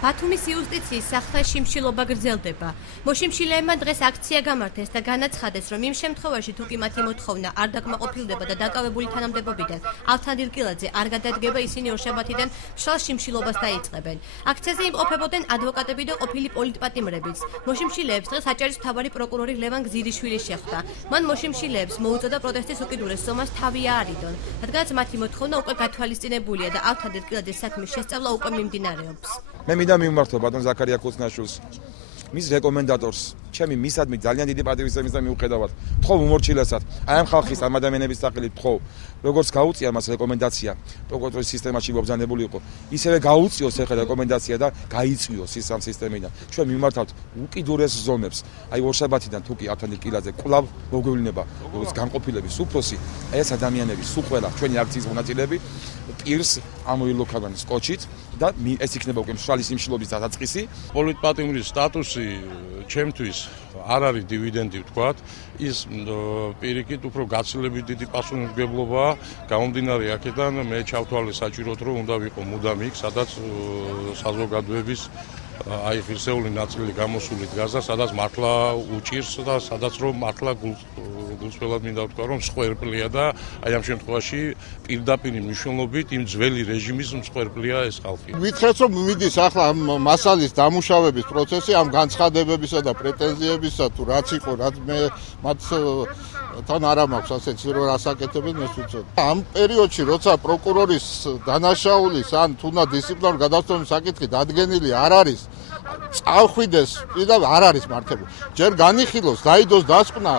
ბათუმის იუსტიციის სახლთან შიმშილობა გრძელდება. მოშიმშილეებმა დღეს აქცია გამართეს და განაცხადეს, რომ იმ შემთხვევაში თუ კი მათი მოთხოვნა არ დაკმაყოფილდება და დაკავებული თანამდებობიდან ალთანდილ კილაძე არ გადადგება, ისინი ორშაბათიდან მშრალ შიმშილობას დაიწყებენ. აქციაზე იმყოფებოდნენ ადვოკატები და ყოფილი პოლიტპატიმრებიც. მოშიმშილეებს დღეს აჭარის მთავარი პროკურორი ლევან გზირიშვილი შეხვდა. მან მოშიმშილეებს მოუწოდა პროტესტის უკიდურეს ზომას თავი აარიდონ, რადგანაც მათი მოთხოვნა უკვე გათვალისწინებულია და ალთანდილ კილაძეს საქმის შესწავლა უკვე მიმდინარეობს. მე მინდა მივმართო ბატონ ზაქარია ქუცნაშვილს, მის რეკომენდატორს, ჩემი მისადმი ძალიან დიდი პატივისცემის და მიუხედავად, თხოვ უმორჩილესად, აი ამ ხალხის ამ ადამიანების სახელით თხოვ, როგორც გაუწია მას რეკომენდაცია, პროკურორის სისტემაში მობრძანებული იყო, ისევე გაუწიოს ახლა რეკომენდაცია და გაიწვიოს ის ამ სისტემიდან. ჩვენ მივმართავთ უკიდურეს ზომებს. აი ორშაბათიდან თუ კი ალთანდილ კილაძე კვლავ მოგვევლინება როგორც განყოფილების უფროსი, აი ეს ადამიანები სულ ყველა ჩვენი აქციის მონაწილეები პირს ამოილოქავენ სკოჩით და ეს იქნება უკვე მშრალი სიმშილობის დასაწყისი. პოლიტპატიმრის სტატუსი ჩემთვის არ არის დივიდენდი ვთქვათ, ის პირიქით უფრო გაცილებით დიდი პასუხისმგებლობაა. გამომდინარე აქედან მე ჩავთვალე საჭიროდ რომ უნდა ვიყო მუდამ იქ, სადაც საზოგადოების აი ღირსეული ნაწილი გამოსული დგას და სადაც მართლა უჭირს და სადაც რომ მართლა გულწრფელად მინდა ვთქვა რომ მსხვერპლია და აი ამ შემთხვევაში პირდაპირ მნიშვნელობით იმ ძველი რეჟიმის მსხვერპლია ეს ხალხი. ვითხრეთ რომ მიდის ახლა ამ მასალის დამუშავების პროცესი ამ განცხადებებისა და პრეტენზიებისა თუ რაც იყო, რაც მე მათ თან არ მაქვს ასეთი რომ რასაკეთებენ ეს უცებ. ამ პერიოდში როცა პროკურორის დანაშაულის ან თუნდაც დისციპლინარული გადასტურების საკითხი დადგენილი არ არის, წავხვიდეს და არ არის მართებული. ჯერ განიხილოს, დაიდოს დასკვნა